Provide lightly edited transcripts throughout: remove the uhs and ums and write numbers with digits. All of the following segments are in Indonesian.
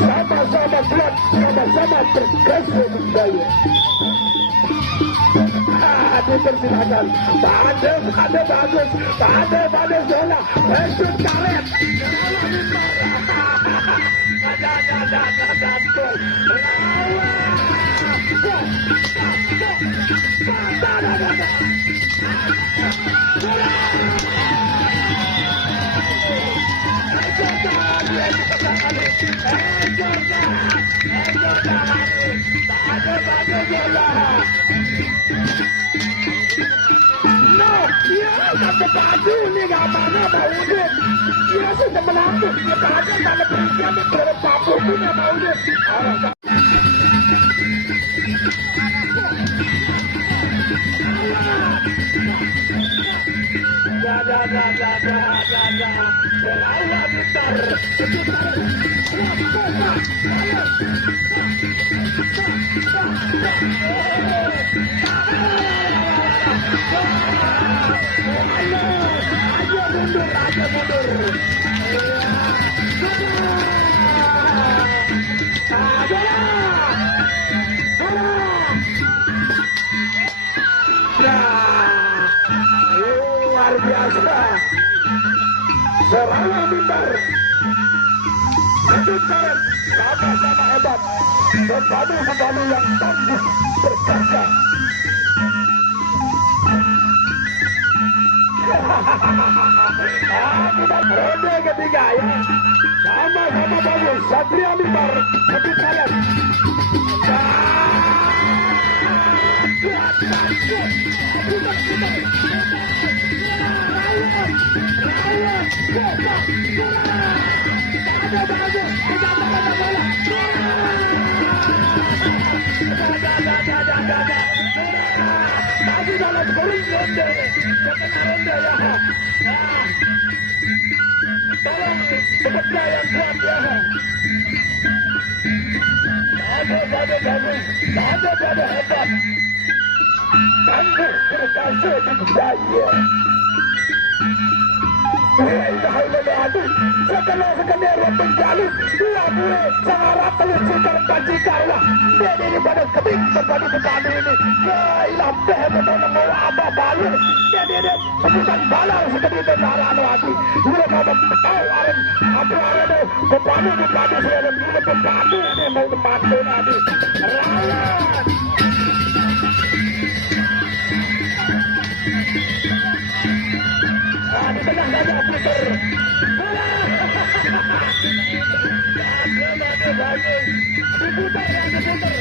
Sama-sama kuat, sama-sama berkasih budaya. Dipersilakan, Ade bagus, Ade bola, besok karet. Padu ni gambarnya Maudin. Dia sudah melambung dia pada pada perempuan berpapu punya Maudin. Selalu besar. Ayo mundur. Luar biasa. Serangan besar. Lanjutkan. Sama-sama hebat. Pembantu yang tangguh berkata. Ronde ketiga ya. Sama-sama bagus. Satria Mimbar. Lebih kalian. Masih dalam kurung ronde. Setengah ronde ya. Tolong bekerja yang kuat ya. Ada hebat. Tangguh berkasih di budaya. Setelah sekedar menjalin dua bulan sangat peluncurkan pancikarlah ini pada kebing berpadu petani ini ilah hebat mau apa balur ini sebutan balar seperti tentara hati dia mau tahu aren apa aren petani di padu saya ini petani ini mau membantu nanti rakyat. Di tengah saja putar. Diputar ya, diputar.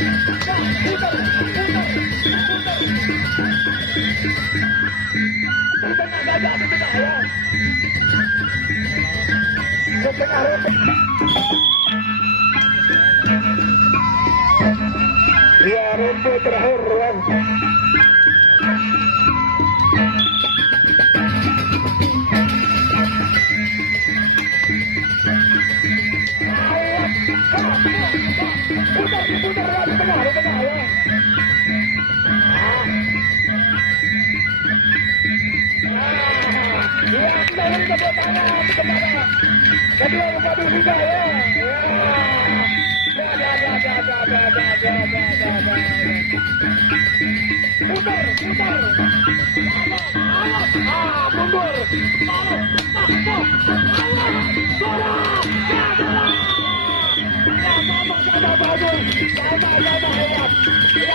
Putar. Di tengah saja, di tengah ya. Di tengah rumput. Ya, rumput terakhir ya.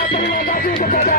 Terima kasih kepada